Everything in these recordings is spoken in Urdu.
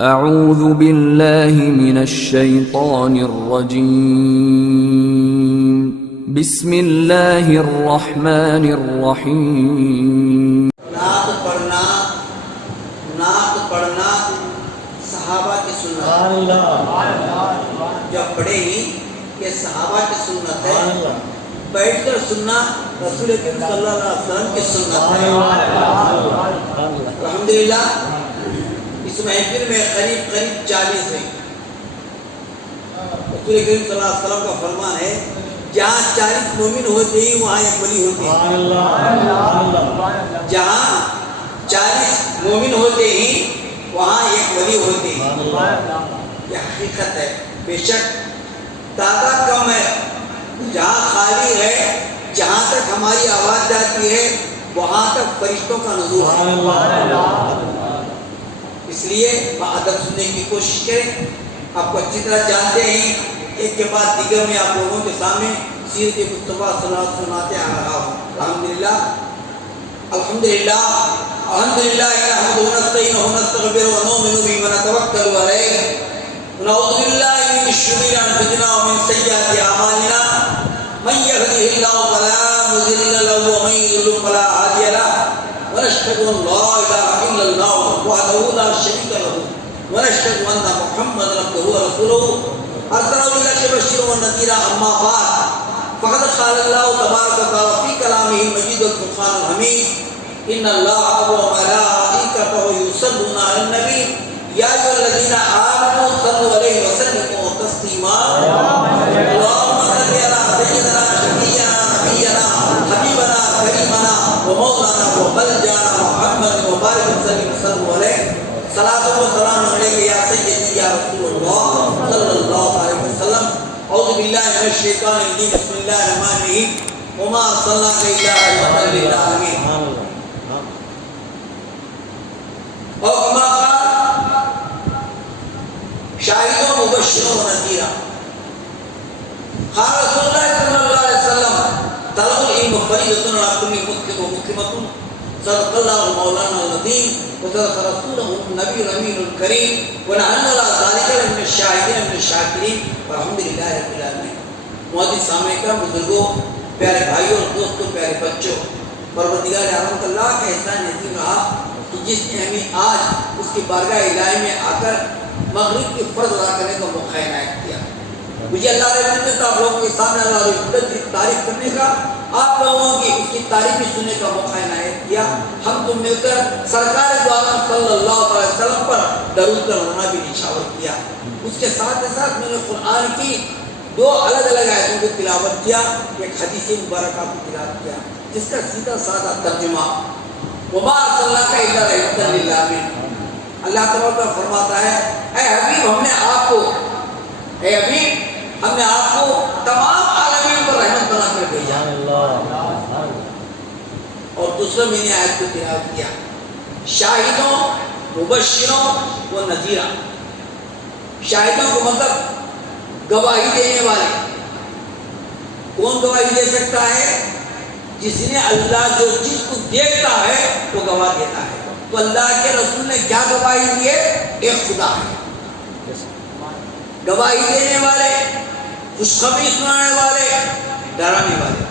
اعوذ باللہ من الشیطان الرجیم بسم اللہ الرحمن الرحیم۔ نعت پڑھنا صحابہ کی سنت ہے۔ جب پڑھے ہی یہ صحابہ کی سنت ہے، بیٹھ کر سننا رسول اکرم صلی اللہ علیہ وسلم کی سنت ہے۔ الحمدللہ اس محفل میں قریب 40 ہیں۔ رسول اکرم صلی اللہ علیہ وسلم کا فرمان ہے، جہاں 40 مومن ہوتے ہی وہاں ایک ولی ہوتے ہیں۔ جہاں 40 مومن ہوتے ہی وہاں ایک ولی ہوتے ہیں۔ یہ حقیقت ہے۔ بے شک تعداد کم ہے، جہاں خالی ہے، جہاں تک ہماری آواز جاتی ہے وہاں تک فرشتوں کا نزول ہے۔ اس لیے ادب سننے کی کوشش کریں۔ آپ کو اچھی طرح جانتے ہیں، ایک کے بعد دیگر میں آپ لوگوں کے سامنے سیرت مصطفیٰ صلی اللہ علیہ وسلم سناتے آ رہا ہوں۔ الحمدللہ الحمدللہ الحمدللہ نحمدہ ونستعینہ ونستغفرہ ونؤمن بہ ونتوکل علیہ ونعوذ باللہ من شرور انفسنا ومن سیئات اعمالنا من یهدہ اللہ فلا مضل له ومن یضلل فلا هادی له ونشهد ان لا اله الا الله وحده لا شريك له ونشهد ان محمدا عبده ورسوله ارسله بالحق بشيرا ونذيرا اما بعد فقد قال الله تبارك وتعالى في كلامه المجيد والفرقان الحميد ان الله وملائكته يصلون على النبي يا ايها الذين امنوا صلوا عليه وسلموا تسليما اللهم صل على سيدنا شفيعنا نبينا حبيبنا كريمنا ومولانا وملجانا محمد وبارك وسلم وسلم عليه صلاة وسلام عليك يا سيدي يا رسول الله صلى الله عليه وسلم اعوذ بالله من الشيطان الرجيم بسم الله الرحمن الرحيم وما ارسلناك الا رحمة للعالمين اور کما قال شاہد و مبشر و نذیر قال رسول اللہ صلی اللہ علیہ وسلم طلب العلم فریضۃ علی کل مسلم و مسلمۃ صدق اللہ مولانا العظیم وصدق رسولہ النبی الامین الکریم ونحن علی ذلک من الشاہدین من الشاکرین والحمدللہ رب العالمین۔ معزز سامعین کرام، بزرگوں، پیارے بھائیوں اور دوستوں، پیارے بچوں، پروردگار عالم اللہ کا احسان نصیب رہا کہ جس نے ہمیں آج اس کی بارگاہ الہی میں آ کر مغرب کی فرض ادا کرنے کا موقع عنایت کیا۔ مجھے اللہ رب العزت آپ لوگوں کے سامنے اللہ رب العزت کی تعریف کرنے کا، آپ لوگوں کی اس کی تعریف سننے کا موقع عنایت کیا۔ ہم تم مل کر سرکار دو عالم صلی اللہ علیہ وسلم پر درود کا رونا بھی نشاور کیا۔ اس کے ساتھ میں نے قرآن کی 2 الگ الگ آیتوں کو تلاوت کیا، ایک حدیث مبارکہ کو تلاوت کیا جس کا سیدھا سادہ ترجمہ وما ارسلناک الا رحمۃ للعالمین۔ اللہ تعالیٰ فرماتا ہے، اے حبیب ہم نے آپ کو تمام عالمین پر رحمت بنا کر بھیجا۔ اور دوسرا میں نے آیت کو تلاوت کیا، شاہدوں مبشروں و نذیرہ۔ شاہدوں کو مطلب گواہی دینے والے۔ کون گواہی دے سکتا ہے؟ جس نے اللہ جو چیز کو دیکھتا ہے وہ گواہ دیتا ہے۔ تو اللہ کے رسول نے کیا گواہی دی ہے؟ ایک خدا ہے۔ گواہی دینے والے، خوشخبری سنانے والے، ڈرانے والے۔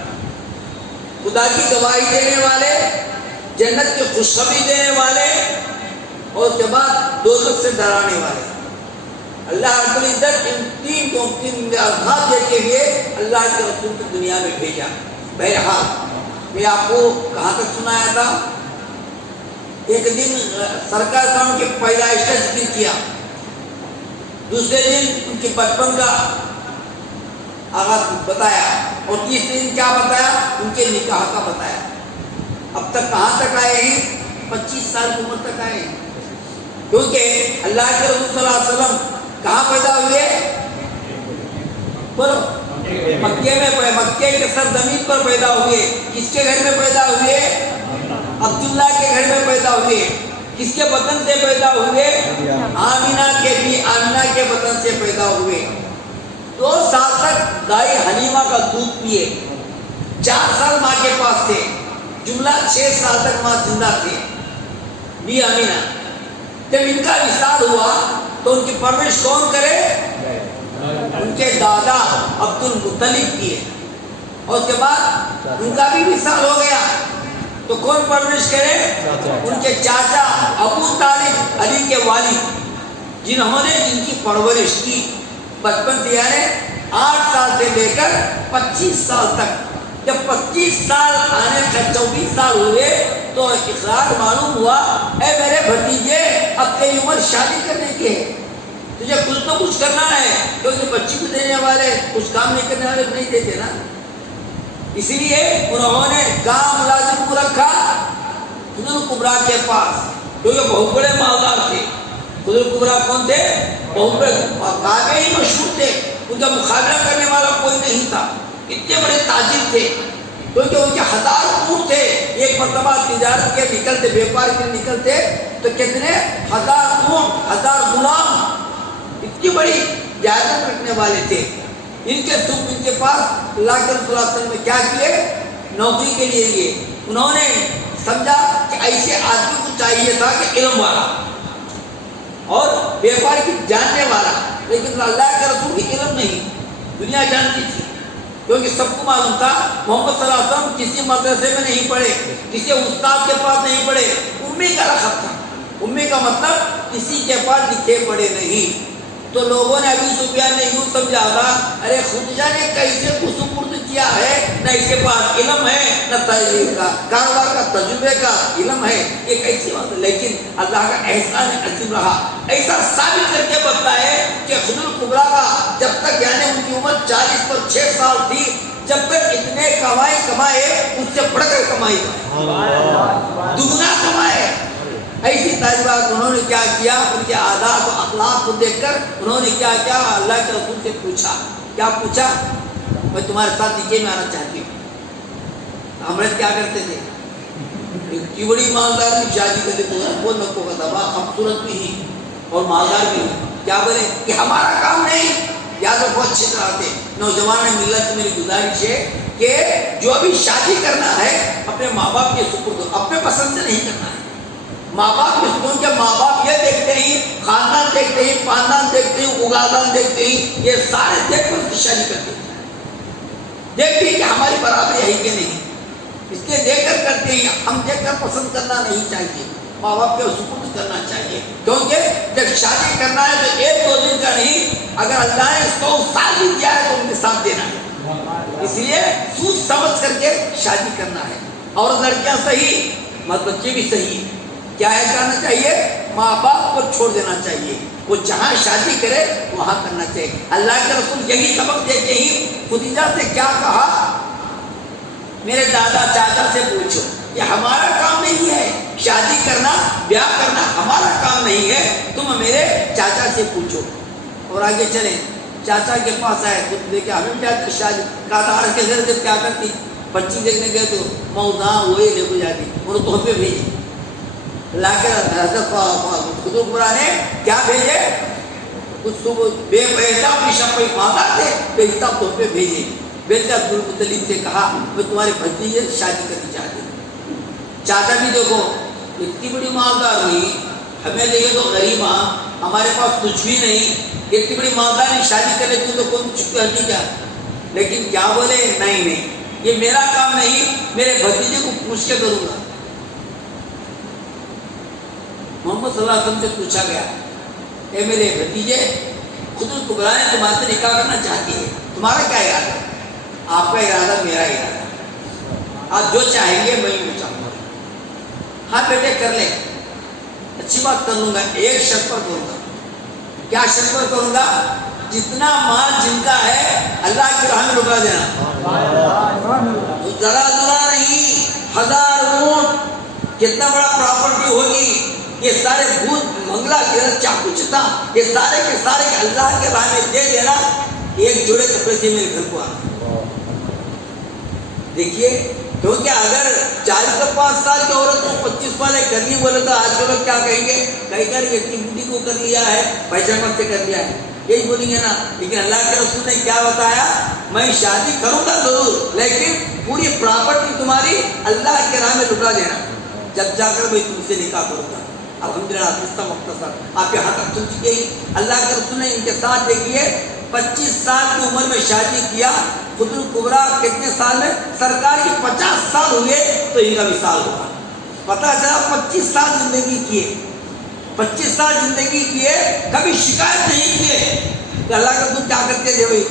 خدا کی گواہی دینے والے، جنت کی خوشخبری دینے والے، اور اس کے بعد دوزخ سے ڈرانے والے۔ اللہ رب العزت ان تین الفاظ کے لیے اللہ کے رسول کو دنیا میں بھیجا۔ بہرحال میں آپ کو کہاں تک سنایا تھا؟ ایک دن سرکار کا ان کی پیدائش کا ذکر کیا، دوسرے دن ان کے بچپن کا آغاز بتایا، اور تیسرے دن کیا بتایا؟ ان کے نکاح کا بتایا۔ اب تک کہاں تک آئے ہیں؟ 25 سال کی عمر تک آئے ہیں، کیونکہ اللہ کے رسول صلی اللہ علیہ وسلم کہاں پیدا ہوئے؟ مکے میں، مکے کے سرزمین پر پیدا ہوئے۔ کس کے گھر میں پیدا ہوئے؟ عبداللہ کے گھر میں پیدا ہوئے۔ کس کے بطن سے پیدا ہوئے؟ آمینہ کے بطن سے پیدا ہوئے۔ 2 سال تک دائی حلیمہ کا دودھ پیے، 4 سال ماں کے پاس تھے، جملہ 6 سال تک ماں زندہ تھے۔ بی آمینہ جب ان کا وصال ہوا تو ان کی پرورش کون کرے؟ ان کے دادا عبد المطلب کی ہے، اور اس کے بعد ان کا بھی وصال ہو گیا تو کون پرورش کرے؟ ان کے چاچا ابو طالب علی کے والد، جنہوں نے جن کی پرورش کی بچپن سے، یعنی 8 سال سے لے کر 25 سال تک۔ جب 25 سال آنے تک 24 سال ہوئے تو اقرار معلوم ہوا، اے میرے بھتیجے اب تیری عمر شادی کرنے کی ہے، تجھے کچھ تو کچھ کرنا ہے، کیونکہ بچی کو دینے والے کچھ کام نہیں کرنے والے نہیں دیتے نا۔ اسی لیے انہوں نے کام لازم کو رکھا خضر کبریٰ کے پاس، کیونکہ بہت بڑے مالدار تھے۔ خضر کبریٰ کون تھے؟ بہت بڑے، اور کعبے ہی مشہور تھے، ان کا مقابلہ کرنے والا کوئی نہیں تھا، اتنے بڑے تاجر تھے، کیونکہ ان کے 1000 اونٹ تھے۔ ایک مرتبہ تجارت کے نکلتے، بیپار کے نکلتے تو کتنے 1000 اونٹ، 1000 غلام، اتنی بڑی جائیداد رکھنے والے تھے۔ ان کے پاس اللہ کے رسول صلی اللہ علیہ وسلم نے کیا کیے؟ نوکری کے لیے لیے۔ انہوں نے سمجھا کہ ایسے آدمی کو چاہیے تھا کہ علم والا اور بیپار کی جاننے والا، لیکن اللہ کے رسول کی علم نہیں، دنیا جانتی تھی، کیونکہ سب کو معلوم تھا محمد صلی اللہ علیہ وسلم کسی مدرسے میں نہیں پڑھے، کسی استاد کے پاس نہیں پڑھے، امی کا لقب تھا۔ امی کا مطلب کسی کے پاس لکھے پڑھے نہیں۔ تو لوگوں نے ابو سفیان نے یوں سمجھا تھا، ارے خدیجہ نے کیسے کو سپرد کیا ہے، نہ اس کے پاس علم ہے، نہ تجربے کا کاروبار کا تجربے کا علم ہے، یہ کیسی بات ہے؟ لیکن اللہ کا احسان عظیم رہا، ایسا ثابت کر کے بتائے کہ خضر کبریٰ کا جب تک، یعنی ان کی عمر 40 پر 6 سال تھی، جب تک اتنے کمائے اس سے بڑھ کر کمائی، دگنا کمائے۔ ایسی تعلیمات انہوں نے کیا کیا، ان کے عادات و اخلاق کو دیکھ کر انہوں نے کیا کیا، اللہ کے رسول سے پوچھا۔ کیا پوچھا؟ میں تمہارے ساتھ نکاح میں آنا چاہتی ہوں۔ حضرت کیا کرتے تھے؟ اتنی بڑی مالدار کی شادی کرتے تو وہ نکو کا دبا، خوبصورت بھی ہی اور مالدار بھی ہی، کیا بولے کہ ہمارا کام نہیں۔ یاد رکھو اچھی طرح سے، نوجوان ملت سے میری گزارش ہے کہ جو ابھی شادی کرنا ہے اپنے ماں باپ کے سپرد، اپنے پسند سے نہیں کرنا ہے۔ ماں باپ کے سپرد کے ماں باپ یہ دیکھتے ہی، خاندان دیکھتے ہی، پاندان دیکھتے ہی، اگادان دیکھتے ہی، یہ سارے دیکھ کر اس کی شادی کرتے ہیں، دیکھتے ہیں کہ ہماری برابری ہے کہ نہیں، اس کے دیکھ کر کرتے ہیں۔ ہم دیکھ کر پسند کرنا نہیں چاہیے، ماں باپ کے سپرد کرنا چاہیے، کیونکہ جب شادی کرنا ہے تو 1-2 دن کا نہیں، اگر اللہ نے 100 سال بھی دیا ہے تو ان کے ساتھ دینا ہے۔ اس لیے سوچ سمجھ کر کے شادی کرنا ہے۔ اور لڑکیاں صحیح، بچے بھی صحیح، کیا ہے کرنا چاہیے؟ ماں باپ کو چھوڑ دینا چاہیے، وہ جہاں شادی کرے وہاں کرنا چاہیے۔ اللہ کے رسول یہی سبق دیتے ہی خدیجہ سے کیا کہا؟ میرے دادا چاچا سے پوچھو، یہ ہمارا کام نہیں ہے، شادی کرنا بیاہ کرنا ہمارا کام نہیں ہے، تم میرے چاچا سے پوچھو۔ اور آگے چلیں، چاچا کے پاس آئے، خود دیکھے ہمیں کیا شادی کاتار کے گھر جب کیا کرتی، بچی دیکھنے گئے تو موضاں وہی لے کو جاتی، انہوں نے تحفے بھیجے۔ اللہ کے حضرت خضر کبریٰ نے کیا بھیجے؟ کچھ بے حساب کی شپئی مانگا تھے، بے حساب تحفے بھیجے۔ بیٹے عبد المطلب سے کہا میں تمہارے بھتیجے سے شادی کرنی چاہتی ہوں۔ چاچا بھی دیکھو اتنی بڑی مالدار نہیں، ہمیں دیکھے تو غریب، ہاں ہمارے پاس کچھ بھی نہیں، اتنی بڑی مالدار نہیں، شادی کرنے کی تو کوئی چپ کرتی کیا؟ لیکن کیا بولے؟ نہیں، یہ میرا کام نہیں، میرے بھتیجے کو پوچھ کے کروں گا۔ محمد صلی اللہ علیہ وسلم سے پوچھا گیا، اے میرے بھتیجے خضر کبریٰ نے تمہارے سے نکاح کرنا چاہتی ہے، تمہارا کیا ارادہ ہے؟ آپ کا ارادہ میرا ارادہ، آپ جو چاہیں گے میں وہ چاہوں گا۔ ہاں بیٹے کر لیں، اچھی بات کر لوں گا، ایک شرط پر کروں گا۔ کیا شرط پر کروں گا؟ جتنا مال جن کا ہے اللہ کی راہ میں لٹا دینا، ذرا نہیں، 1000 اونٹ، کتنا بڑا پراپرٹی ہوگی، یہ سارے بھوت منگلا کے چاقو چتا، یہ سارے کے سارے اللہ کے راہ میں دے دینا، ایک جوڑے کپڑے سے میرے گھر کو آنا۔ دیکھیے، کیونکہ اگر 40-5 سال کی عورت کو 25 والے کرنی بولے تو آج کے لوگ کیا کہیں گے؟ کہیں گے یہ اتنی بوڑھی کو کر لیا ہے، پیسہ مت سے کر لیا ہے، یہی بولیں گے نا۔ لیکن اللہ کے رسول نے کیا بتایا؟ میں شادی کروں گا ضرور، لیکن پوری پراپرٹی تمہاری اللہ کے راہ میں لٹا دینا، جب جا کر میں تم سے نکاح کروں گا۔ الحمدللہ قصہ مختصر آپ یہاں تک سن چکے ہی. اللہ کے رسول نے ان کے ساتھ دیکھیے 25 سال کی عمر میں شادی کیا. خدر الکبریٰ کتنے سال میں؟ سرکار کی 50 سال ہوئے تو ان کا وصال ہوا. پتہ چلا 25 سال زندگی کیے, 25 سال زندگی کیے, کبھی شکایت نہیں کیے کہ اللہ کا رسول کیا کرتے تھے. بھائی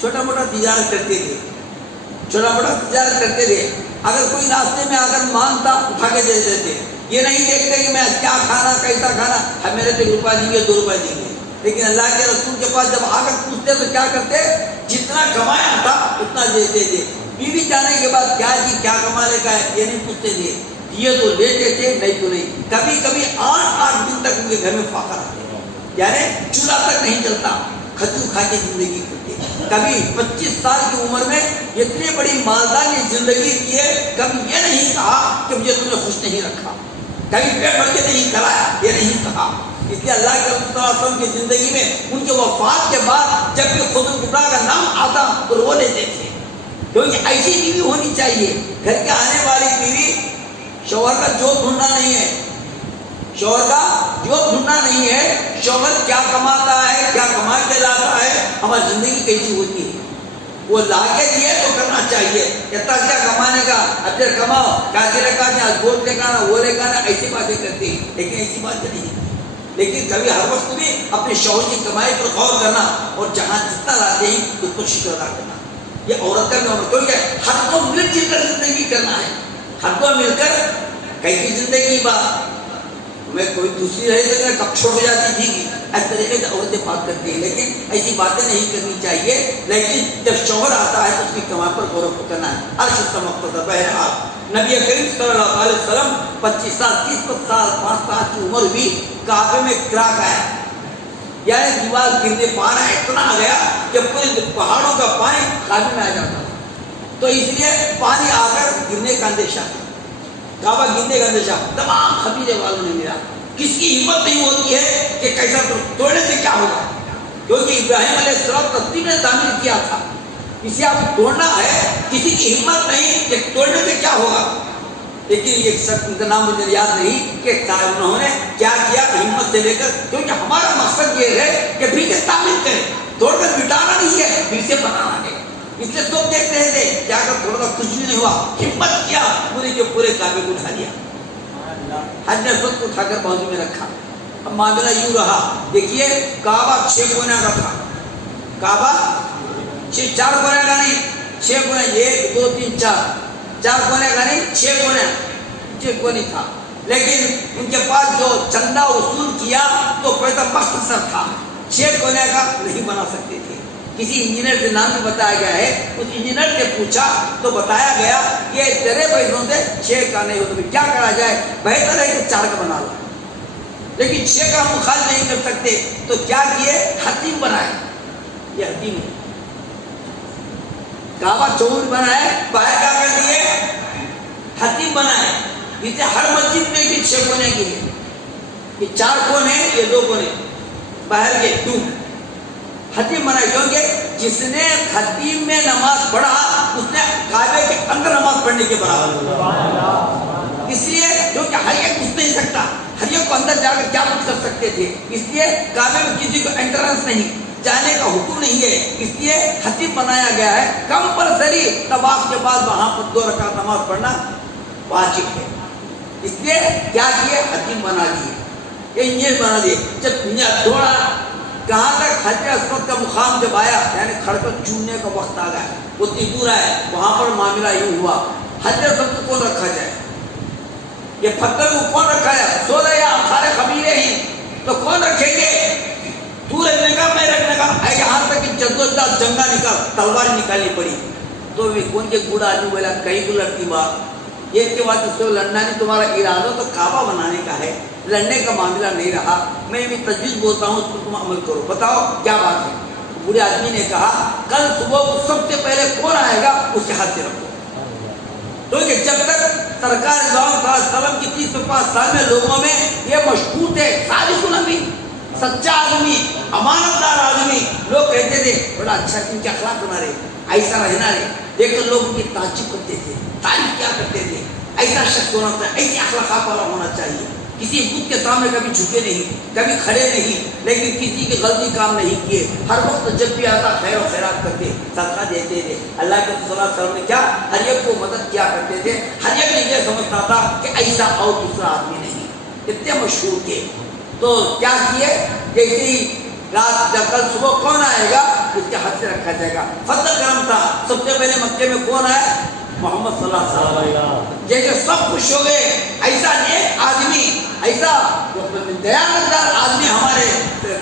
چھوٹا موٹا تجارت کرتے تھے, چھوٹا موٹا تجارت کرتے تھے. اگر کوئی راستے میں اگر مانگتا اٹھا کے دے دیتے. یہ نہیں دیکھتے کہ میں کیا کھانا کیسا کھانا, میرے کو 1 روپیہ دیں گے 2 روپیہ دیں گے. لیکن اللہ کے رسول کے پاس جب آ کر پوچھتے تو کیا کرتے, جتنا کمایا تھا اتنا دیتے تھے. بیوی جانے کے بعد کیا جی کیا کمانے کا ہے یہ نہیں پوچھتے تھے, یہ تو لیتے تھے نہیں تو نہیں. کبھی کبھی 8 دن تک ان کے گھر میں فاقہ رہتے, یعنی چولہا تک نہیں چلتا, کھجور کھا کے زندگی کرتے. کبھی 25 سال کی عمر میں اتنی بڑی مالداری زندگی کیے, کبھی یہ نہیں کہا کہ مجھے تم نے خوش نہیں رکھا, کبھی پیٹ بھر کے نہیں کھلایا, یہ نہیں کہا. اس لیے اللہ کے رسول صلی اللہ علیہ وسلم کی زندگی میں ان کے وفات کے بعد جب بھی خدر الکبریٰ کا نام آتا تو رو لیتے تھے, کیونکہ ایسی بیوی ہونی چاہیے. گھر کے آنے والی بیوی شوہر کا جو ڈھونڈنا نہیں ہے, شوہر کا جو ڈھونڈنا نہیں ہے, شوہر کیا کماتا ہے کیا کما کے لاتا ہے, ہماری زندگی کیسی ہوتی ہے وہ لا کے دیے تو کرنا چاہیے. اتنا کیا کمانے کا, اب پھر کماؤ کاجے لے کر گوٹ لے کر وہ لے کر ایسی باتیں کرتی ہیں, لیکن ایسی بات نہیں. لیکن کبھی ہر وقت بھی اپنے شوہر کی کمائی پر غور کرنا اور جہاں جتنا لاتے ہیں اس کو شکر ادا کرنا. یہ عورت کا نام, کیونکہ ہر کو مل جل کر زندگی کرنا ہے, ہر کو مل کر کئی زندگی بات میں کوئی دوسری رہے تو کب چھوڑ جاتی تھی. اس طریقے سے عورتیں بات کرتی ہیں, لیکن ایسی باتیں نہیں کرنی چاہیے. لیکن جب شوہر آتا ہے تو اس کی کمائی پر غور کرنا ہے. عرش کا مقصد بہرحال نبی کریم صلی اللہ علیہ وسلم 25 سال 30 سال 5 سال کی عمر ہوئی, کعبے میں کراک آیا, یعنی دیوار گرنے پانا اتنا آ گیا کہ پورے پہاڑوں کا پانی کعبے میں آ جاتا. تو اس لیے پانی آ کر گرنے کا اندیشہ, کعبہ گرنے کا اندیشہ تمام قبیلے والوں نے ملا. کس کی ہمت نہیں ہوتی ہے کہ کیسا توڑنے سے کیا ہوگا, کیونکہ ابراہیم علیہ السلام تسلیم نے تعمیر کیا تھا. اسے آپ توڑنا ہے, کسی کی ہمت نہیں کہ توڑنے سے کیا ہوگا. لیکن یہ سب نام مجھے یاد نہیں کہ انہوں نے کیا کیا ہمت سے لے کر, کیونکہ ہمارا مقصد یہ ہے کہ پھر سے تعمیر کریں, توڑ کر مٹانا نہیں ہے, پھر سے بنانا ہے. اس لیے سب دیکھتے تھے کیا کر تھوڑا سا کچھ بھی نہیں ہوا, ہمت کیا پورے کے پورے کعبے کو اٹھا لیا. حج نے خود کو اٹھا کر بازو میں رکھا. اب معاملہ یوں رہا, دیکھیے کعبہ 6 کونے کا تھا, کعبہ 4 کونے کا نہیں, 6 کونے, 1 2 3 4 کونے کا نہیں, 6 کونے تھا. لیکن ان کے پاس جو چندہ وصول کیا تو پیسہ مختصر تھا, 6 کونے کا نہیں بنا سکتے تھے. کسی انجینئر سے نام بھی بتایا گیا ہے, اس انجینئر سے پوچھا تو بتایا گیا یہ تیرے پیسوں سے 6 کا نہیں ہوتا, کیا کرا جائے, بہتر ہے کہ 4 کا بنا لو. لیکن 6 کا ہم خالی نہیں کر سکتے تو کیا کیے, حتیم بنائے. یہ حتیم ہے, کعبہ چور بنائے, باہر کیا کر دیے, حتیم بنائے. جسے ہر مسجد میں بھی 6 کونے کی ہے, یہ 4 کونے, یہ 2 کونے, باہر کے 2 حتیم بنائے. کیونکہ جس نے حتیم میں نماز پڑھا اس نے کعبے کے اندر نماز پڑھنے کے برابر. اس لیے کیونکہ ہر ایک گھس نہیں سکتا, ہر ایک کو اندر جا کر کیا کچھ کر سکتے تھے, اس لیے کعبے میں کسی کو انٹرنس نہیں, جانے کا حکم نہیں ہے. اس لیے حتیم بنایا گیا ہے. کمپلسری طواف کے بعد وہاں پر 2 رکعت نماز پڑھنا واجب ہے. اس لیے کیا کیے, حتیم بنا دیے, یہ انجینئر بنا دیے. جب تھوڑا کہاں تک حجر اسود کا مقام جب آیا, یعنی کھڑ کر چوننے کا وقت آ گیا, اتنی دور ہے, وہاں پر معاملہ یوں ہوا, حجر اسود کو کون رکھا جائے, یہ پتھر کو کون رکھا جائے, سو رہے یا سارے قبیلے ہیں تو کون رکھیں گے, تو رکھنے کا میں رکھنے کا. یہاں تک کہ جدوجہد جنگا نکال, تلوار نکالنی پڑی. تو کون کے بوڑھا آدمی بولا کہیں کو لڑتی بات, یہ کے بعد اس کو لڑنا نہیں, تمہارا ارادہ تو کعبہ بنانے کا ہے, لڑنے کا معاملہ نہیں رہا. میں بھی تجویز بولتا ہوں, اس پر تم عمل کرو, بتاؤ کیا بات ہے. بوڑھے آدمی نے کہا کل صبح سب سے پہلے کون آئے گا اس کے ہاتھ سے رکھو. کیونکہ جب تک سرکار صلی اللہ علیہ وسلم کی 30-35 سال میں لوگوں میں یہ مشہور تھے, صادق نبی, سچا آدمی, امانت دار آدمی, لوگ کہتے تھے بڑا اچھا ان کے اخلاق بنا رہے, ایسا رہنا رہے. دیکھ کر لوگ ان کی تعجب کرتے تھے, تعریف کیا کرتے تھے, ایسا شخص ہونا چاہیے, ایسے اخلاقات والا ہونا چاہیے. کسی بت کے سامنے کبھی جھکے نہیں، کبھی کھڑے نہیں، لیکن کسی کی غلطی کام نہیں کیے، ہر وقت جب بھی آتا خیر و خیرات کرتے، صدقہ دیتے تھے۔ اللہ کے صلی اللہ علیہ وسلم نے کیا ہر ایک کو مدد کیا کرتے تھے، ہر ایک نے یہ سمجھتا تھا کہ ایسا اور دوسرا آدمی نہیں، اتنے مشہور تھے۔ تو کیا کیے، جیسے ہی رات جب کل صبح کون آئے گا اس کے ہاتھ سے رکھا جائے گا، فضل کرم تھا۔ سب سے پہلے مکے میں کون آیا، محمد صلی اللہ علیہ وسلم۔ جیسے سب خوش ہو گئے، ایسا نیک آدمی، ایسا دیانتدار آدمی ہمارے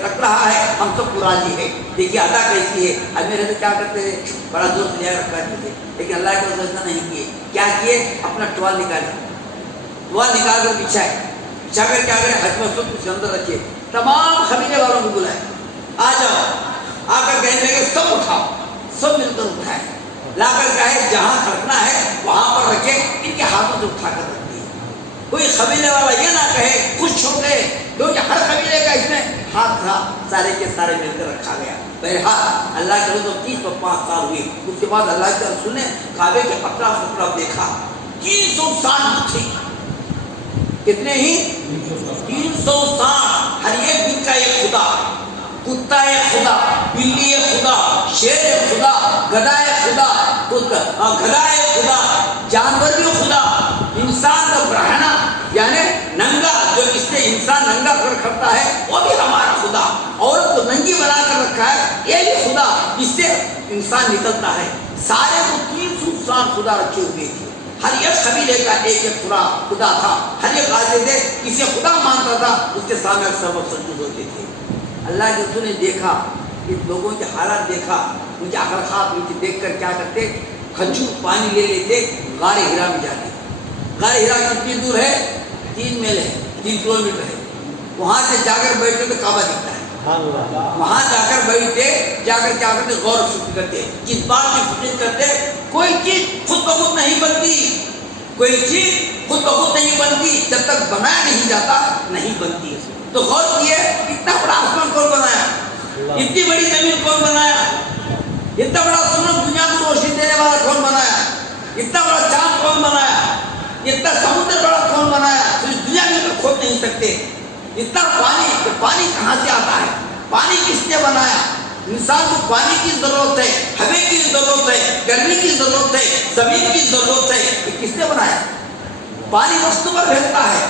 رکھ رہا ہے، ہم سب کو راضی ہے۔ دیکھیے عطا کیسی ہے۔ اب میرے تو کیا کرتے تھے، بڑا دوست لے رکھ کرتے تھے، لیکن اللہ کے وجہ سے نہیں کیے۔ کیا کیے، اپنا ٹوال نکالے، ٹوال نکال کر بچھائے، بچھا کر کیا کرے، حج میں سب کچھ اندر رکھے، تمام قبیلے والوں کو بلائے، آ جاؤ، آ کر کہنے لگے سب اٹھاؤ، سب مل کر اٹھائے، لا کر کہے جہاں کھڑکنا ہے وہاں پر رکھے، ان کے ہاتھوں سے اٹھا کر رکھ دیے۔ کوئی قبیلے والا یہ نہ کہے خوش ہو گئے، کیونکہ ہر قبیلے کا اس میں ہاتھ تھا، سارے کے سارے مل کر رکھا گیا۔ بہرحال اللہ کے رسول 30-5 سال ہوئے، اس کے بعد اللہ کے رسول نے کعبے کے اطراف دیکھا، 360 تھی، کتنے ہی 360، ہر ایک دن کا ایک خدا، کتا ایک خدا، بلی ایک خدا، شیر ایک خدا، گدھا ایک خدا، گدھا ایک خدا، جانور بھی خدا، انسان کا برہنہ یعنی ننگا، جو اس سے انسان ننگا کر کھڑتا ہے وہ بھی ہمارا خدا، عورت کو ننگی بنا کر رکھا ہے یہ بھی خدا، اس سے انسان نکلتا ہے۔ سارے کو 360 خدا رکھے ہوئے تھے، ہر ایک قبیلے کا ایک ایک خدا تھا، ہر ایک آتے تھے کسی خدا مانتا تھا، اس کے سامنے اکثر وقت سجود ہوتے تھے۔ اللہ کے رسول نے دیکھا، ان لوگوں کے حالات دیکھا، ان کے اخلاقات ان کے دیکھ کر کیا کرتے، کھجور پانی لے لیتے، غار ہرا میں جاتے۔ غار ہرا کتنی دور ہے، 3 میل ہے، 3 کلومیٹر ہے، وہاں سے جا کر بیٹھتے تو کعبہ دکھتا ہے، وہاں جا کر بیٹھتے، جا کر کیا کرتے، غور و فکر کرتے، کس بات کی فکر کرتے، کوئی چیز خود بخود نہیں بنتی، کوئی چیز خود بخود نہیں بنتی، جب تک بنایا نہیں جاتا نہیں بنتی۔ تو غور کیے اتنا بڑا آسمان کون بنایا، اتنی بڑی زمین کون بنایا، اتنا بڑا سورج دنیا کو روشنی دینے والا کون بنایا، اتنا بڑا چاند کون بنایا، اتنا سمندر بڑا کون بنایا، دنیا میں تو کھود نہیں سکتے۔ اتنا پانی کہاں سے آتا ہے، پانی کس نے بنایا، انسان کو پانی کی ضرورت ہے، ہوا کی ضرورت ہے، گرمی کی ضرورت ہے، زمین کی ضرورت ہے، یہ کس نے بنایا؟ پانی وقت پر بہتا ہے،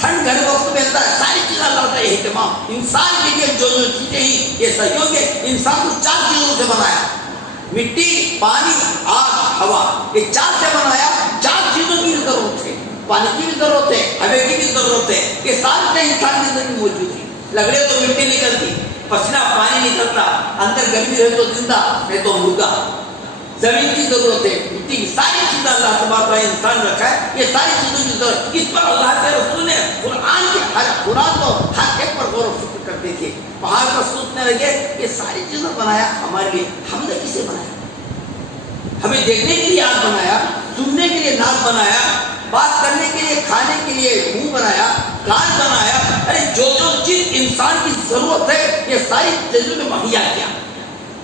ٹھنڈ گھر وقت بہتا ہے، ساری چیزیں اللہ کا اہتمام، انسان کے لیے جو چیزیں ہی یہ سہیوگ ہے، انسان کو 4 چیزوں سے بنایا، مٹی، پانی، آگ، ہوا، یہ 4 سے بنایا، 4 چیزوں کی ضرورت ہے، پانی کی بھی ضرورت ہے، ہوا کی بھی ضرورت ہے، یہ سارے انسان کی زندگی موجود ہے۔ لگڑے تو مٹی نکلتی، پسینہ پانی نکلتا، اندر گرمی رہے تو زندہ نہیں تو مردہ، زمین کی ضرورت ہے، مٹی کی ساری چیزیں اللہ تبارک و تعالیٰ انسان رکھا ہے، یہ ساری چیزوں کی ضرورت، اس پر اللہ کے رسول نے قرآن کو ہر ایک پر غور و فکر کرتے تھے، پہاڑ پر سوچنے لگے یہ ساری چیزیں بنایا ہمارے لیے، ہم نے کسے بنایا، ہمیں دیکھنے کے لیے آنکھ بنایا، سننے کے لیے ناک بنایا، بات کرنے کے لیے، کھانے کے لیے منہ بنایا، کان بنایا، ارے جو چیز انسان کی ضرورت ہے یہ ساری چیزوں نے مہیا کیا،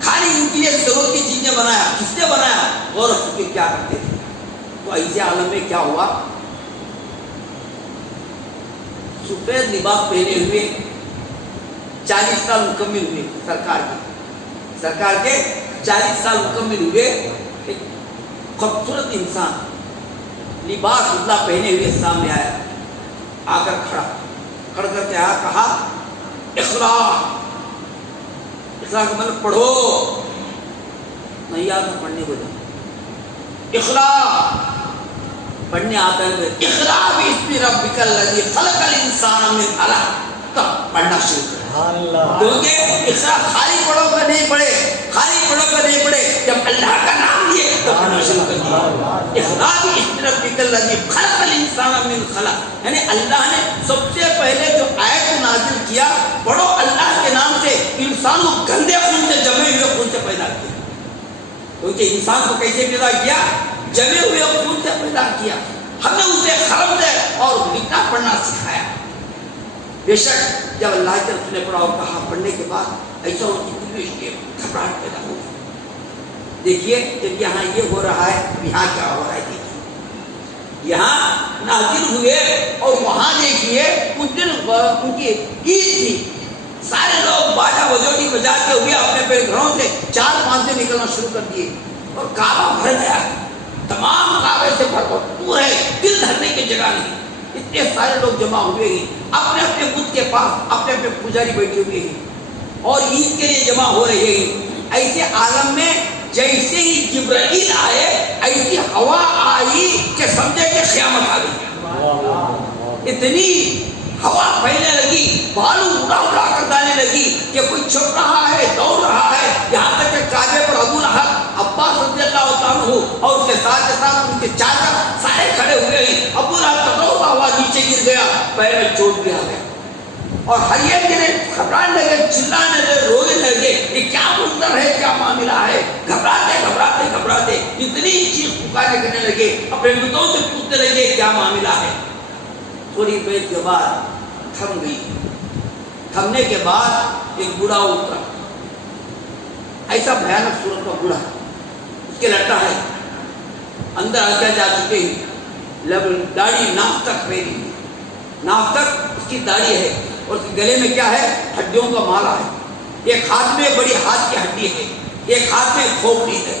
کھانے ان کے لیے ضرورت کی چیزیں بنایا، کس نے بنایا، غور و فکر کیا کرتے تھے۔ تو ایسے عالم میں کیا ہوا، سفید لباس پہنے ہوئے 40 سال مکمل ہوئے، سرکار کے 40 سال مکمل ہوئے، ایک خوبصورت انسان لباس ادلا پہنے ہوئے سامنے آیا، آ کر کھڑا کر کے آیا، کہا اقرا کا مطلب پڑھو، نہیں آتا پڑھنے کو جاؤ، اقرا پڑھنے آتا ہے، اقرا باسم ربک الذی خلق الانسان من علق، تب پڑھنا شروع کر، کیونکہ اقرا خالی پڑھو کر نہیں پڑھے، خالی پڑھو کر نہیں پڑھے، جب اللہ کا نام لیے تو پڑھنا شروع کر دیا۔ اقرا باسم ربک الذی خلق الانسان من علق، یعنی اللہ نے سب سے پہلے جو آیت نازل کیا، پڑھو اللہ کے نام سے، انسان کو گندے خون سے، جمے ہوئے خون سے پیدا کیا، کیونکہ انسان کو کیسے پیدا کیا، جمے ہوئے خون سے پیدا کیا، ہم نے اسے قلم سے اور لکھنا پڑھنا سکھایا۔ بے شک جب اللہ کے رسول نے پڑھا اور کہا، پڑھنے کے بعد ایسا ان کی دل میں گھبراہٹ پیدا ہو گئی۔ دیکھیے جب یہاں یہ ہو رہا ہے، یہاں کیا ہو رہا ہے، دیکھیے یہاں نازل ہوئے اور وہاں دیکھیے اس دن ان کی عید تھی. سارے لوگ باجا بجوڑی بجا کے ہوئے اپنے اپنے گھروں سے 4-5 دن نکلنا شروع کر دیے اور کعبہ بھر گیا. تمام کعبے سے بھرپور ہے, دل دھرنے کی جگہ نہیں. اتنے سارے لوگ جمع ہوئے ہیں, اپنے اپنے بت کے پاس اپنے اپنے پجاری بیٹھے ہوئے ہیں اور عید کے لیے جمع ہو رہے ہیں. ایسے عالم میں جیسے ہی جبرائیل آئے ایسی ہوا آئی کہ سمجھے کہ قیامت آ گئی. اتنی ہوا پھیلنے لگی, بالو اڑا اڑا کر جانے لگی کہ کوئی چھپ رہا ہے, دوڑ رہا ہے. یہاں تک کہ کعبے پر ابو لہب عباس رضی اللہ عنہ اور اس کے ساتھ ان کے چاچا سارے کھڑے ہوئے ہیں. ابو لہب تڑوتا ہوا نیچے گر گیا, پیر میں چوٹ بھی آ گیا اور ہر ایک نے گھبرانے لگے, چلانے لگے, رونے لگے. یہ کیا منظر ہے, کیا معاملہ ہے؟ گھبراتے گھبراتے گھبراتے اتنی چیخ پکارے کرنے لگے, اپنے بتوں سے پوچھنے لگے کیا معاملہ ہے. تھوڑی دیر کے بعد تھم گئی. تھمنے کے بعد ایک بوڑھا اترا, ایسا بھیانک صورت کا بوڑھا, اس کے لٹا ہے, اندر آ جا چکے ہیں, داڑھی ناف تک پھیلی, ناف تک اس کی داڑھی ہے اور اس کے گلے میں کیا ہے, ہڈیوں کا مالا ہے. ایک ہاتھ میں بڑی ہاتھ کی ہڈی ہے, ایک ہاتھ میں کھوپڑی ہے,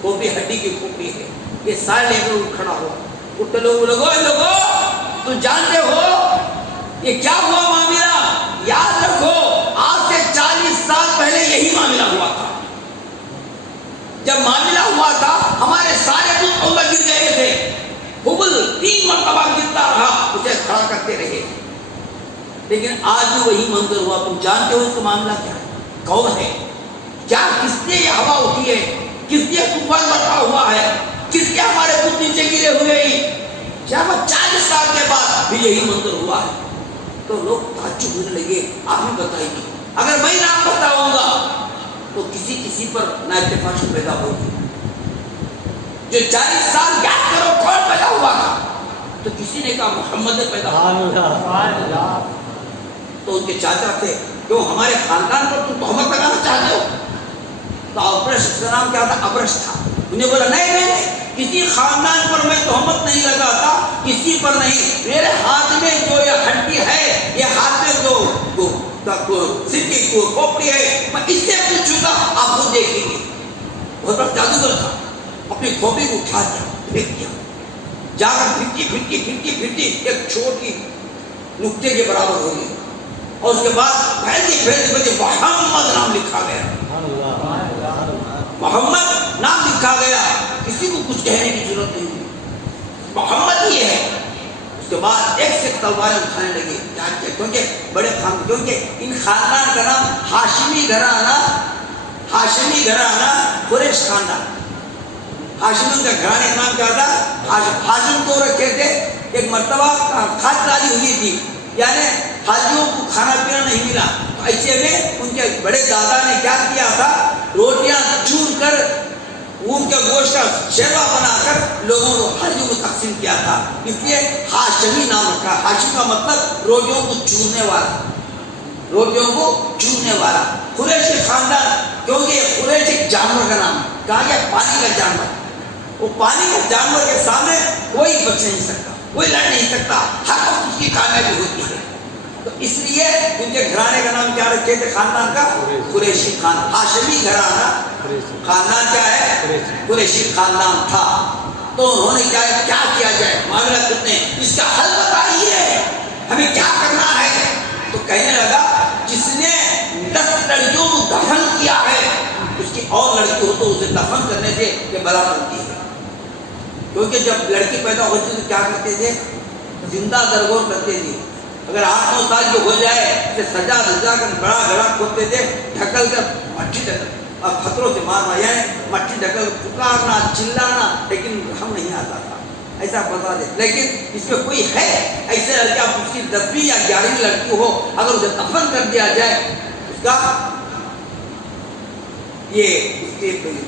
کھوپڑی ہڈی کی کھوپڑی ہے. یہ سارے لے کر کھڑا ہوا. اٹھتے لوگوں تو جانتے ہو یہ کیا ہوا معاملہ؟ یاد رکھو آج سے 40 سال پہلے یہی معاملہ ہوا تھا. جب معاملہ ہوا تھا ہمارے سارے بت اولا گر گئے تھے. حبل 3 مرتبہ گرتا رہا, اسے کھڑا کرتے رہے. لیکن آج بھی وہی منظر ہوا. تم جانتے ہو اس کا معاملہ کیا ہے, کون ہے, کیا کس نے یہ ہوا اٹھی ہے, کس نے طوفان برپا ہوا ہے, کس نے ہمارے بت نیچے گرے ہوئے ہیں. کیا 40 سال کے بعد بھی یہی منظر ہوا ہے. تو لوگ تعجب ہونے لگے, آپ ہی بتائیے. اگر میں نام بتاؤں گا تو کسی پر نا اتفاقی پیدا ہوگی. جو 40 سال یاد کرو کون پیدا ہوا تھا, تو کسی نے کہا محمد نے پیدا ہوا. تو ان کے چاچا تھے, کیوں ہمارے خاندان پر تم تہمت لگانا چاہتے ہو؟ تو ابرش کا نام کیا تھا, ابرش تھا. انہیں بولا نہیں, کسی خاندان پر میں تہمت نہیں لگاتا, کسی پر نہیں. میرے ہاتھ میں جو یہ ہڈی ہے, یہ ہاتھ میں جو سر کی کھوپڑی ہے, میں اس سے پوچھوں گا, آپ خود دیکھیں گے. بہت بڑا جادوگر تھا. اپنی کھوپڑی کو اٹھا دیا, پھینک دیا, جا کر پھرتی ایک چھوٹی نقطے کے برابر ہو گئی. اور اس کے بعد پھیلتی محمد نام لکھا گیا. محمد نام لکھا گیا. کسی کو کچھ کہنے کی ضرورت نہیں, محمد ہی ہے. اس کے بعد ایک سے تلواریں اٹھانے لگے, کیونکہ بڑے کیونکہ ان خاندان کا نام ہاشمی گھرانہ قریش خاندان. ہاشمی کا گھرانے کا نام کیا تھا, ہاشم کو رکھے تھے. ایک مرتبہ خاطرداری ہوئی تھی, یعنی حاجیوں کو کھانا پینا نہیں ملا. تو ایسے میں ان کے بڑے دادا نے کیا کیا تھا, روٹیاں چور کر اونٹ کے گوشت کا شیروا بنا کر لوگوں کو حاجیوں کو تقسیم کیا تھا. اس لیے ہاشمی نام رکھا. ہاشمی کا مطلب روٹیوں کو چورنے والا, روٹیوں کو چورنے والا. قریشی خاندان, کیونکہ قریش ایک جانور کا نام ہے, کہا گیا پانی کا جانور. وہ پانی کے جانور کے سامنے کوئی بچ نہیں سکتا, کوئی لڑ نہیں سکتا, ہر وقت اس کی کامیابی ہوتی ہے. تو اس لیے ان کے گھرانے کا نام کیا رکھے تھے خاندان کا, قریشی خاندان. ہاشمی گھرانہ خاندان کیا ہے, قریشی خاندان تھا. تو انہوں نے کیا کیا جائے, معاملہ کتنے, اس کا حل بتائیے, ہمیں کیا کرنا ہے. تو کہنے لگا جس نے 10 لڑکیوں کو دفن کیا ہے, اس کی اور لڑکی ہو تو اسے دفن کرنے سے یہ بلا بنتی ہے. کیونکہ جب لڑکی پیدا ہوتی تو کیا کرتے تھے, زندہ درگور کرتے تھے. اگر 8-9 سال کی ہو جائے اسے سجا کر بڑا گڑا کھودتے تھے, ڈھکل کر مٹی ڈھکل, اب خطروں سے مارنا, یعنی مٹی ڈھکل پکارنا چلانا, لیکن ہم نہیں آتا تھا. ایسا بتا دے. لیکن اس میں کوئی ہے ایسے لڑکا, اس کی 10ویں یا 11ویں لڑکی ہو, اگر اسے دفن کر دیا جائے, اس کا یہ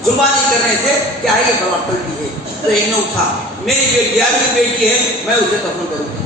قربانی کرنے سے کیا ہے, یہ بڑا پلٹی ہے. تو انہوں نے اٹھا, میری 11ویں بیٹی ہے, میں اسے دفن کروں گا.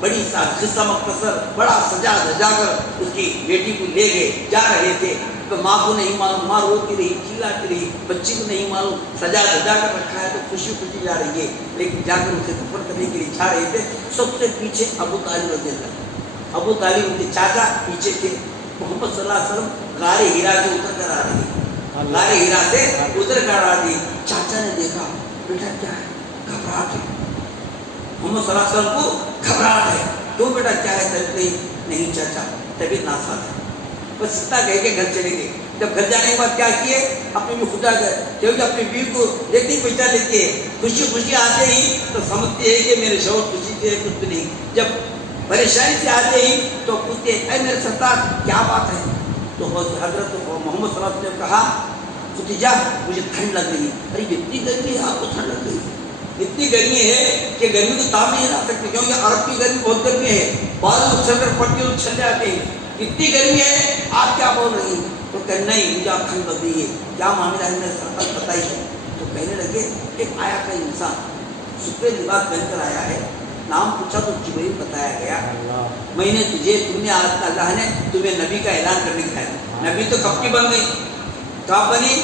بڑی سا قصہ مختصر بڑا سجا دجا کر اس کی بیٹی کو لے گئے، جا رہے تھے تو ماں کو نہیں معلوم، ماں روتی رہی چلاتی رہی، بچی کو نہیں معلوم، سجا دجا کر رکھا ہے تو خوشی خوشی جا رہی ہے، لیکن جا کر اسے دفن کرنے کے لیے جا رہے تھے، سب سے پیچھے ابو طالب رضی اللہ، ابو طالب ان کے چاچا پیچھے تھے، محمد صلی اللہ علیہ وسلم غار ہیرا سے اتر کر آ رہے ہیں، غار ہیرا سے اتر کر آ رہی، چاچا نے دیکھا بیٹا کیا ہے، گھبراہٹ ہے، محمد صلی اللہ علیہ وسلم کو گھبراہٹ ہے، کیوں بیٹا کیا ہے؟ طبیعت نہیں چاچا طبیعت ناساز ہے، بس اتنا کہہ کے گھر چلے گئے۔ جب گھر جانے کے بعد کیا کیے، اپنی بھی خدا گئے کیونکہ اپنی بیوی کو دیکھتی پہچان لیتی ہے، خوشی خوشی آتے ہی تو سمجھتے ہیں کہ میرے شوہر خوشی سے کچھ بھی نہیں، جب پریشانی سے آتے ہی تو پوچھتے اے میرے سرتاج کیا بات ہے؟ تو حضرت محمد صلی اللہ علیہ وسلم نے کہا ختیجہ مجھے ٹھنڈ لگ رہی ہے۔ ارے اتنی گرمی ہے آپ کو ٹھنڈ لگ رہی ہے؟ اتنی گرمی ہے کہ گرمی کو تاب نہیں لا سکتے، کیونکہ عرب کی گرمی بہت گرمی ہے، بعض لوگ سر پر پڑ کے چھلے آتے ہیں، اتنی گرمی ہے آپ کیا بول رہی ہیں؟ تو کہ نہیں مجھے آپ ٹھنڈ لگ رہی ہے، کیا معاملہ ہے میرے سرتاج بتائیے۔ تو کہنے لگے ایک آیا کا انسان سفید لباس پہن کر آیا ہے، نام پوچھا تو جبریل بتایا گیا، میں نے تم نے اللہ نے تمہیں نبی کا اعلان کرنے کا ہے۔ نبی تو کب کی بن گئی، کب بنی،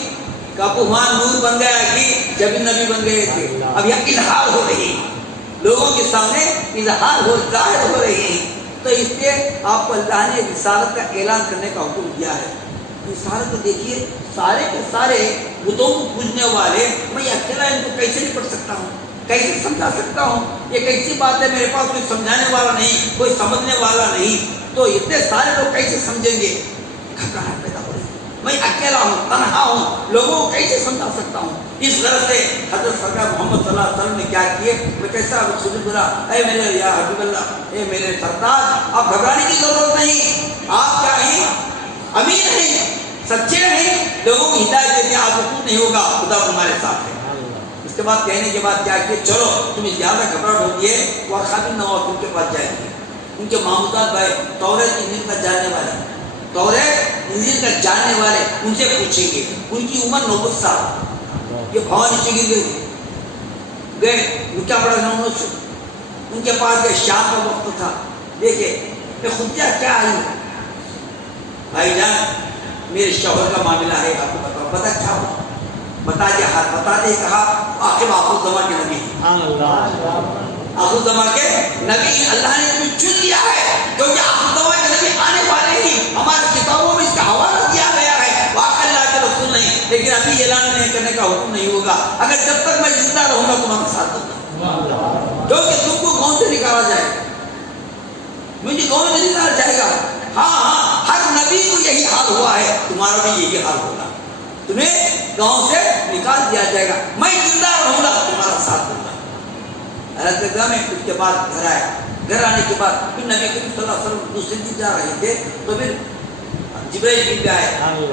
کب وہاں نور بن گیا کہ جب نبی بن گئے تھے، اب یہ اظہار ہو رہی ہے، لوگوں کے سامنے اظہار ہو ظاہر ہو رہی ہے، تو اس لیے آپ کو اللہ نے رسالت کا اعلان کرنے کا حکم دیا ہے۔ رسالت کو دیکھیے، سارے کے سارے بتوں کو پوجنے والے، میں اکیلا ان کو کیسے نہیں پڑھ سکتا ہوں، کیسے سمجھا سکتا ہوں؟ یہ کیسی بات ہے، میرے پاس کوئی سمجھانے والا نہیں، کوئی سمجھنے والا نہیں، تو اتنے سارے لوگ کیسے سمجھیں گے؟ گھبراہٹ پیدا ہو رہی ہے، میں اکیلا ہوں، تنہا ہوں، لوگوں کو کیسے سمجھا سکتا ہوں؟ اس غرض سے حضرت سرکار محمد صلی اللہ علیہ وسلم نے کیا کیے، میں کیسا خود بولا اے میرے یا حبیب اللہ، اے میرے سرتاج، آپ گھبرانے کی ضرورت نہیں، آپ کیا ہیں، امین ہیں، سچے ہیں، لوگوں کو ہدایت دیتے ہیں، آپ کو کچھ نہیں ہوگا، خدا تمہارے ساتھ ہے۔ اس کے بعد کہنے کے بعد کیا کہ چلو تمہیں زیادہ گھبراہٹ ہوتی ہے، وہ خاتم نوافل کے پاس جائیں گے، ان کے محمودات بھائی توریت انجیل کا جاننے والے، توریت انجیل کا جاننے والے، ان سے پوچھیں گے، ان کی عمر 90 سال، یہ بھاؤ نیچے گر گئے، ان کا بڑا 90، ان کے پاس یہ شام کا وقت تھا، دیکھے کہ خدیجہ کیا آئی، بھائی جان میرے شوہر کا معاملہ ہے، آپ کو بتاؤ، پتہ کیا ہو، بتا دیا، ہاتھ بتا دے، کہا آخر آخر زمان کے نبی، آخر زمان کے نبی، اللہ نے تمہیں چن لیا ہے، کیونکہ آخر زمان کے نبی آنے والے ہی، ہمارے کتابوں میں اس کا حوالہ دیا گیا ہے، واقع اللہ کے رسول نہیں، لیکن ابھی اعلان نہیں کرنے کا حکم نہیں ہوگا، اگر جب تک میں زندہ رہوں گا تمہارے ساتھ دوں، کیونکہ تم کو گاؤں سے نکالا جائے گا، مجھے گاؤں سے نکالا جائے گا، ہاں ہر نبی کو یہی حال ہوا ہے، تمہارا بھی یہی حال ہوگا، تمہیں گاؤں سے نکال دیا جائے گا، میں زندہ رہوں گا تمہارا ساتھ دوں گا۔ حضرت میں اس کے بعد گھر آئے، گھر آنے کے بعد پھر نبی کریم صلی اللہ علیہ وسلم دوسرے دن جا رہے تھے تو پھر جبرائیل بھی آئے،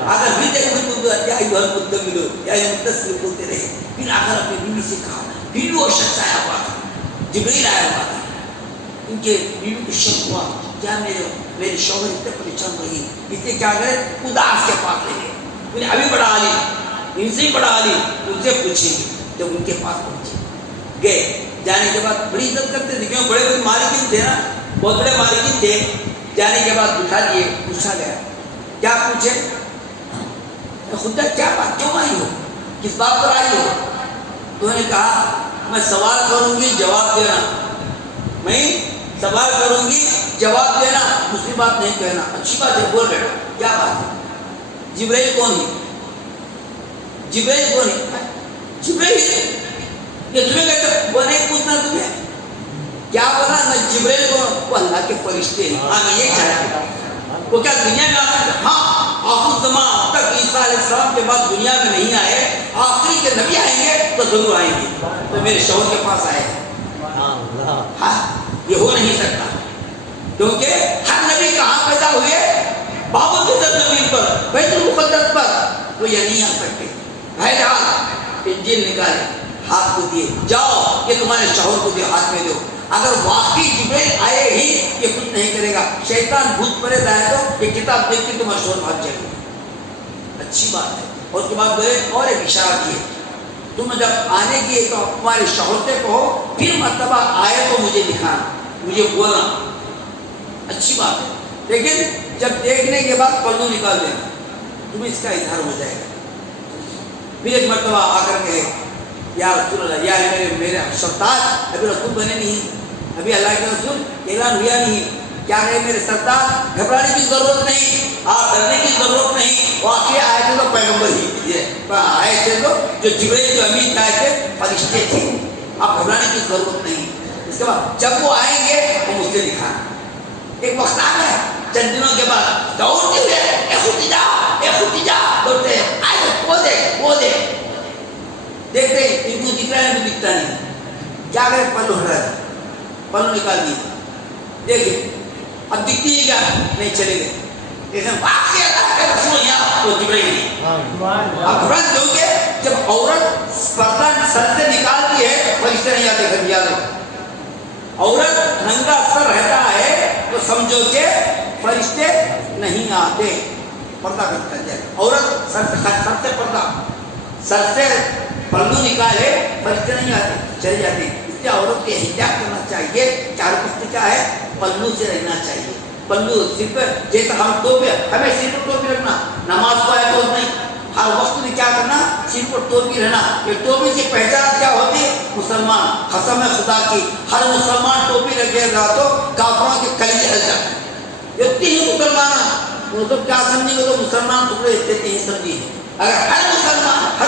اگر بھی دیکھو یا مدملو یا متصل بولتے رہے، پھر آخر اپنی بیوی سے کہا، بیوی وہ شخص آیا ہوا تھا، جبرائیل آیا ہوا تھا، ان کے بیوی کو شک ہوا کیا میرے شوہر اتنے پریشان ہوئی، اسے کیا کرے اداس کے پاس لے گئے، انہیں ابھی بڑا عالم، ان سے بڑا عالم، ان سے پوچھیں، جب ان کے پاس پہنچے گئے، جانے کے بعد بڑی عزت کرتے تھے کیوں بڑے بڑے مالکین تھے نا، بہت بڑے مالکین تھے، جانے کے بعد بٹھا دیے، پوچھا گیا کیا پوچھے، خدا کیا بات کیوں آئی ہو، کس بات پر آئی ہو، تو انہوں نے کہا میں سوال کروں گی جواب دینا، میں سوال کروں گی جواب دینا، دوسری بات نہیں کہنا، اچھی بات ہے بول بیٹا کیا بات ہے، جبرائیل کون ہے، جبرائیل کون ہے، جبرائیل یہ تمہیں کہتے وہ نہیں پوچھنا تمہیں کیا بولا، میں جبرائیل کون، وہ اللہ کے فرشتے ہیں، ہاں میں یہ چاہتا ہوں، وہ کیا دنیا میں آتا ہے، ہاں آخر زمان تک عیسیٰ علیہ السلام کے بعد دنیا میں نہیں آئے، آخری کے نبی آئیں گے تو ضرور آئیں گے، تو میرے شوہر کے پاس آئے، ہاں یہ ہو نہیں سکتا، کیونکہ ہر نبی کہاں پیدا ہوئے، بابل کی زمین پر، بیت المقدس پر، وہ یہ نہیں آ سکتے، بہرحال انجیل نکالے، ہاتھ کو دیے، جاؤ یہ تمہارے شوہر کو دے، ہاتھ میں دو، اگر واقعی جبرائیل آئے ہی یہ کچھ نہیں کرے گا، شیطان بھوت پریت آئے تو یہ کتاب دیکھ کے تمہارا شوہر بھاگ جائے گا، اچھی بات ہے، اور اس کے بعد گئے اور ایک اشارہ دیے، تم جب آنے کی تو تمہارے شوہر سے کہو پھر مرتبہ آئے تو مجھے دکھانا، مجھے بولنا اچھی بات ہے، لیکن جب دیکھنے کے بعد پلو نکال دینا تمہیں اس کا اظہار ہو جائے گا۔ پھر ایک مرتبہ آ کر کے یا رسول اللہ، یا میرے سرتاج ابھی رسول بنے نہیں، ابھی اللہ کے رسول اعلان ہوا نہیں، کیا کہے میرے سرتاج گھبرانے کی ضرورت نہیں، آپ ڈرنے کی ضرورت نہیں، واقعی آئے تھے تو پیغمبر ہی آئے تھے، تو جو جبرائیل جو امین آئے تھے فرشتے تھے، آپ گھبرانے کی ضرورت نہیں۔ اس کے بعد جب وہ آئیں گے تو مجھ سے دکھانا۔ ایک وقت آ گیا چند دنوں کے بعد دوڑتے ہوئے اے خدیجہ دوڑتے آئے وہ دیکھتے ان کو دکھ رہا ہے، ان کو دکھتا نہیں، کیا کرے پلو ہٹ رہا ہے، پلو نکال دیے، دیکھے اب دکھتی ہے کیا نہیں، چلے گئے۔ واقعی اللہ کے رسول یہاں تو جبرائیل نہیں۔ اب گھبراہٹ کیوں کہ جب عورت پردہ سر سے نکالتی ہے فرشتے نہیں آتے گھر، یاد رکھو، عورت ننگا سر رہتا ہے تو سمجھو کہ فرشتے نہیں آتے، پردہ کرتا ہے۔ عورت سر سے پردہ، سر سے پلو نکالے فرشتے نہیں آتے، چلے جاتے۔ اس لیے عورت کے حجاب کرنا چاہیے، چار پشت کیا ہے، پلو سے رہنا چاہیے، پلو سر پہ، جیسا ہم ٹوپی، ہمیں سر پر ٹوپی رکھنا، نماز کو ہے تو نہیں، ہر وقت میں کیا کرنا، سر پر ٹوپی رہنا۔ یہ ٹوپی سے پہچان کیا ہوتی ہے، مسلمان، قسم ہے خدا کی ہر مسلمان ٹوپی رکھے گا تو کافروں کے کلیجے ہل جاتے ہیں۔ اتنی ہی مسلمان وہ سب کیا سمجھیں گے، تو مسلمان ٹکڑے اتنے ہی سمجھیں۔ اگر ہر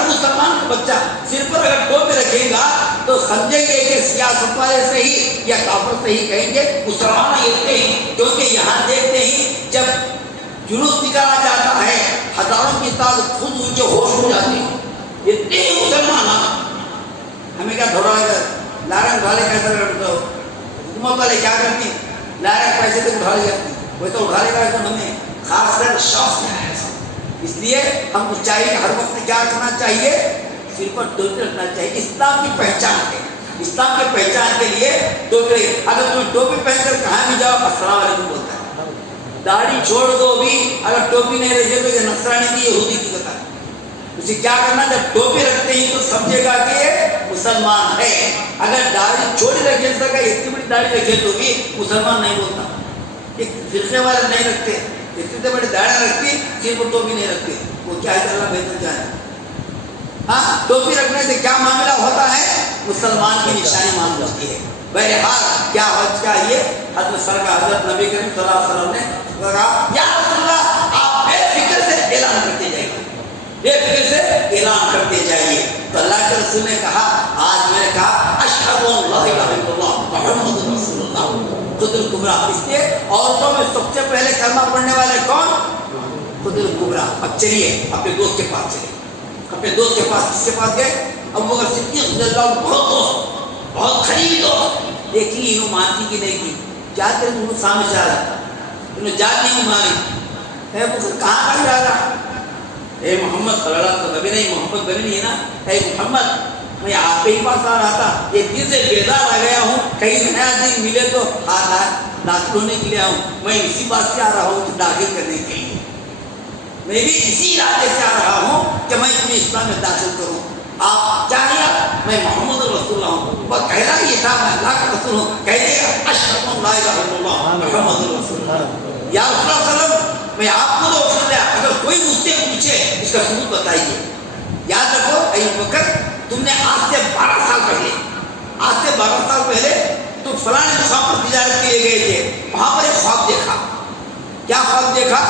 مسلمان کا بچہ سر پر اگر ٹوپی رکھے گا تو سمجھیں گے کہ سیاست والے سے ہی یا کافر سے ہی کہیں گے مسلمان اتنے ہی، کیونکہ یہاں دیکھتے ہی جب جلوس نکالا جاتا ہے ہزاروں کی تعداد خود ان کے ہوش ہو جاتی ہے، اتنے ہی مسلمان۔ ہمیں کیا تھوڑا لارنگ والے کیسے کرتے ہو، حکومت والے کیا کرتے ہیں، لارنگ پیسے تو اٹھا لے جاتے ہیں، وہ تو اٹھا لے گا، ہمیں خاص کر شوق ہے۔ اس لیے ہم کو چاہیے کہ ہر وقت کیا کرنا چاہیے، سر پر ٹوپی رکھنا چاہیے۔ اسلام کی پہچان ہے، اسلام کی پہچان کے لیے ٹوپی، اگر تم ٹوپی پہن کر کہاں بھی جاؤ السلام علیکم بولتا ہے، داڑھی چھوڑ دو بھی اگر ٹوپی نہیں رکھے تو یہ نصرانی کی یہودی کی قطع ہے۔ اسے کیا کرنا، جب ٹوپی رکھتے ہی تو سمجھے گا کہ یہ مسلمان ہے۔ اگر داڑھی چھوڑی رکھے سکا، اتنی بڑی داڑھی رکھے تو بھی مسلمان نہیں بولتا۔ ایک فرقے والے نہیں رکھتے، اتنے بڑے داڑھی رکھتی، سر پر ٹوپی نہیں رکھتے، وہ کیا ہے، اللہ بہتر جانے۔ ہاں، ٹوپی رکھنے سے کیا معاملہ ہوتا ہے، مسلمان کی نشانی مان جاتی ہے۔ بہرحال کیا چاہیے، حضرت سرکار حضرت نبی کریم صلی اللہ علیہ وسلم نے کہا یا رسول اللہ آپ بے فکر سے اعلان کرتے جائیے، بے فکر سے اعلان کرتے جائیے۔ تو اللہ کے رسول نے کہا، آج میں نے کہا اشہد ان لا الہ الا اللہ محمد رسول اللہ خود الکبریٰ۔ اس لیے عورتوں میں سب سے پہلے کلمہ پڑھنے والے کون، خود الکبریٰ۔ اب چلیے اپنے دوست کے پاس چلیے، اپنے دوست کے پاس، کس کے پاس گئے، ابو بکر صدیق رضی اللہ عنہ، بہت دوست، بہت قریبی دوست۔ دیکھیے انہوں مانتی کی نہیں کی، جاتے انہوں سامنے سے آ رہا، انہوں جاتی نہیں مانی، اے بکر کہاں کا جا رہا، اے محمد صلی اللہ علیہ وسلم، ابھی نہیں محمد بنے نہیں ہے نا، اے محمد میں آپ کے ہی پاس آ رہا تھا، ایک دن سے بیدار آ گیا ہوں، کہیں نیا دن ملے تو داخل ہونے کے لیے آؤں، میں اسی بات سے آ رہا ہوں داخل کرنے کے لیے، میں بھی اسی ارادے سے آ رہا ہوں کہ میں تمہیں اسلام میں داخل کروں۔ آپ چاہیے میں محمد رسول اللہ ہوں، وہ کہنا یہ تھا میں اللہ کا رسول ہوں، کہہ دے گا اشہد ان لا الہ الا اللہ محمد رسول اللہ۔ یا رسول اللہ صلی اللہ علیہ وسلم میں آپ کو تو سن لیا، اگر کوئی مجھ سے پوچھے اس کا ثبوت بتائیے۔ یاد رکھو اے بکر، تم نے آج سے 12 سال پہلے تم فلاں مقام پر تجارت کے لیے گئے تھے، وہاں پر ایک خواب دیکھا۔ کیا خواب دیکھا،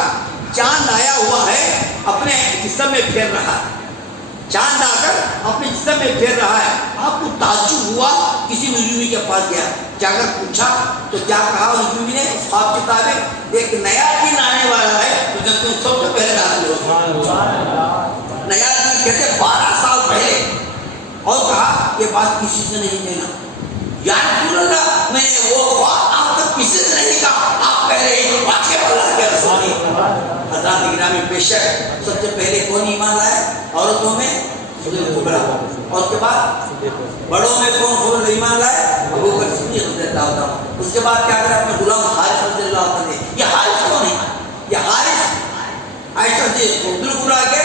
چاند آیا ہوا ہے اپنے جسم میں پھیر رہا ہے، چاند آ کر اپنے جسم میں پھیر رہا ہے۔ آپ کو تعجب ہوا، کسی نجومی کے پاس گیا، جا کر پوچھا تو کیا کہا نجومی نے اس خواب کے مطابق، ایک نیا دن آنے والا ہے تو تم سب سے پہلے داخل ہو۔ نیا دن کہتے 12 سال پہلے، اور کہا یہ بات کسی سے نہیں کہنا۔ یا رسول اللہ میں نے وہ خواب آپ تک کسی سے نہیں کہا، آپ کہہ رہے ہیں واقعی اللہ کے رسول ہیں۔ حضرات گرامی بے شک سب سے پہلے کون ایمان لائے، عورتوں میں خود الکبریٰ، اور اس کے بعد بڑوں میں کون خود ایمان لائے، ابو بکر صدیق رضی اللہ عنہ۔ اس کے بعد کیا کرا اپنے غلام حارث رضی اللہ عنہ نے۔ یہ حارث کون ہے، یہ حارث عائشہ سے خود الکبریٰ کے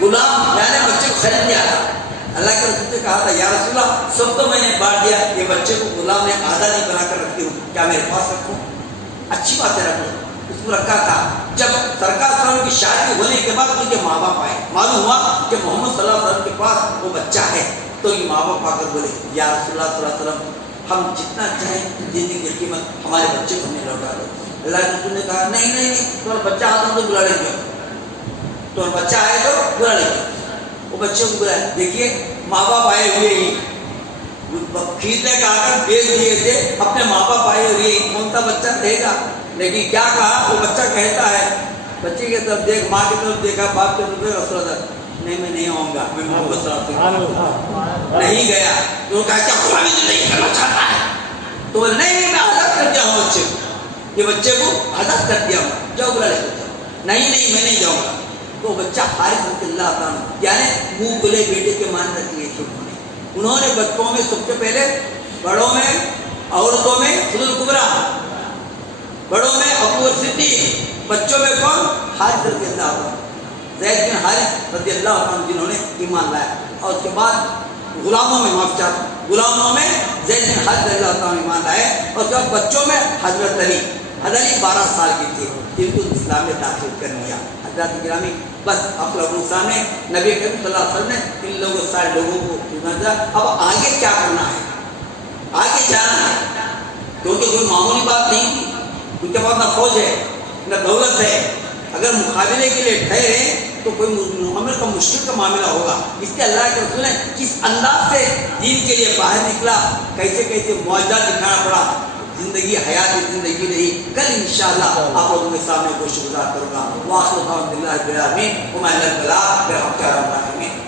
غلام یعنی بچے کو خرید لیا تھا، اللہ کے رسول سے کہا تھا یا رسول اللہ سب تو میں نے بانٹ دیا, یہ بچے کو غلام نے آدھا نہیں بنا کر رکھتی ہوں, کیا میرے پاس رکھوں؟ اچھی بات ہے رکھو. اس کو رکھا تھا. جب سرکار صلی اللہ علیہ وسلم کی شادی ہونے کے بعد ان کے ماں باپ آئے, معلوم ہوا کہ محمد صلی اللہ علیہ وسلم کے پاس وہ بچہ ہے. تو یہ ماں باپ آ کر بولے یا رسول اللہ صلی اللہ علیہ وسلم ہم جتنا چاہیں زندگی کی قیمت ہمارے بچے کو ہمیں لوٹا دو. اللہ کے رسول نے کہا نہیں نہیں نہیں, تمہارا بچہ آتا تو بلا لیں گے, تمہارا بچہ آئے تو بلا لیں گے. وہ بچے کو بلایا. دیکھیے ماں باپ آئے ہوئے ہی کھیچنے کا آ کر بیچ دیے تھے, اپنے ماں باپ آئے ہوئے ہی کون سا بچہ رہے گا. لیکن کیا کہا وہ بچہ کہتا ہے, بچے کی طرف دیکھ, ماں کی طرف دیکھا, باپ کی طرف دیکھا, رسول اللہ نہیں میں نہیں آؤں گا, میں محمد صلی اللہ علیہ وسلم نہیں گیا. تو کہا کیا غلامی تو نہیں کرنا چاہتا ہے؟ تو بولے نہیں نہیں میں آزاد کر دیا ہوں بچے کو, یہ بچے کو آزاد کر دیا ہوں, جاؤ بلا لے. نہیں نہیں میں نہیں جاؤں گا. تو بچہ حارث رضی اللہ عنہ یعنی منہ کھلے بیٹے کے مان رکھ لیے تھے. انہوں نے بچوں میں سب سے پہلے بڑوں میں عورتوں میں خود الکبریٰ, بڑوں میں ابو صدیق, بچوں میں کون؟ حارث رضی اللہ عنہ, زید بن حارث رضی اللہ عنہ جنہوں نے ایمان لایا. اور اس کے بعد غلاموں میں معاف چاہتا ہوں, غلاموں میں زید بن حارث رضی اللہ عنہ ایمان لائے. اور اس کے بعد بچوں میں حضرت علی, حضرت علی 12 سال کی تھی, جن کو اسلام میں داخل کر لیا. حضرت گرامی بس اپنے سامنے نبی کریم صلی اللہ علیہ وسلم نے ان لوگوں سارے لوگوں کو سنا تھا. اب آگے کیا کرنا ہے, آگے جانا ہے, کیونکہ کوئی معمولی بات نہیں تھی. ان کے پاس نہ فوج ہے نہ دولت ہے, اگر مقابلے کے لیے ٹھہرے تو کوئی محمد کا مشکل کا معاملہ ہوگا. اس لیے اللہ کے رسول نے کس انداز سے دین کے لیے باہر نکلا, کیسے کیسے معجزات دکھانا پڑا. زندگی حیات زندگی رہی. کل انشاءاللہ آپ لوگوں کے سامنے گوشت گزار کروں گا. واخر دعوانا الحمدللہ رب العالمین. وما لنا الا البلاغ.